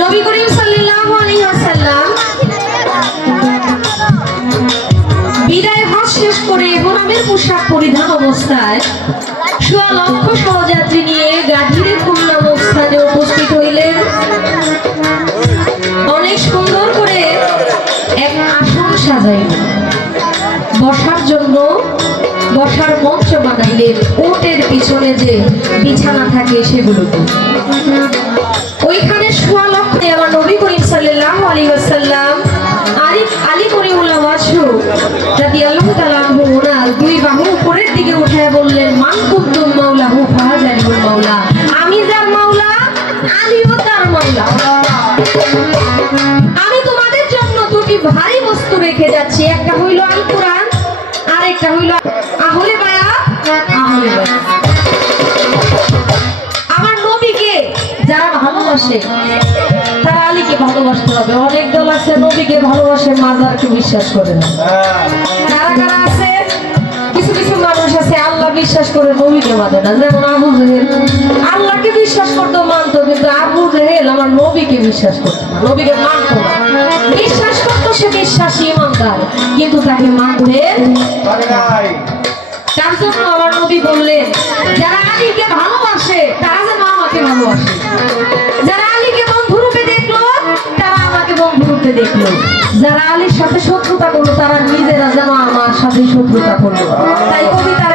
নবী করিম সাল্লাল্লাহু আলাইহি ওয়াসাল্লাম বিদায় হজ শেষ করে ইহরামের পোশাক পরিধান অবস্থায় সোয়া লক্ষ সহযাত্রী নিয়ে গাজীরে খুলনা স্থানে উপস্থিত হইলেন। অনেক সুন্দর করে এক আসন সাজাইলেন, বসার জন্য বসার মঞ্চ বানাইলেন। উটের পিছনে যে বিছানা থাকে সেগুলোতে ওইখানে সোয়া লক্ষ আমার নবী করিম সাল্লাল্লাহু আলাইহি ওয়াসাল্লাম আলী করিমুল্লাহ ওয়াজহু রাদিয়াল্লাহু তাআলা আনহু ওনার দুই বাহু উপরের দিকে উঠায় বললেন, মান কুনতুম মাওলাহু ফাহাজালিহুল মাওলা, আমি যার মাওলা আলীও তার মাওলা। আমি তোমাদের জন্য দুটি ভারী বস্তু রেখে যাচ্ছি, একটা হইল আল কুরআন আর একটা হইল আহলে বায়াত। আমার নবীকে যারা ভালোবাসে তারা আলীকে ভালোবাসতে হবে। অনেক দল আছে নবীকে ভালোবাসে, মাজারকে বিশ্বাস করে না। কারা কারা আছে? কিছু কিছু মানুষ আছে আল্লাহ বিশ্বাস করে নবীকে মানে না। যেমন আবু জেহেল আল্লাহকে বিশ্বাস করতো, মানতো, কিন্তু আবু জেহেল আমার নবীকে বিশ্বাস করতো না, নবীকে মানতো না। বিশ্বাস করতো, সে বিশ্বাসী ইমানদার, কিন্তু তাকে মানতে পারে নাই। তার জন্য আমার নবী বললেন, যারা আলীকে ভালোবাসে তারা যেন আমাকে ভালোবাসে, যারা আলীকে বন্ধুরূপে দেখলো তারা আমাকে বন্ধুরূপে দেখলো, যারা আলীর সাথে শত্রুতা করলো তারা নিজেরা যেন আমার সাথে শত্রুতা করলো। তাই কবিতা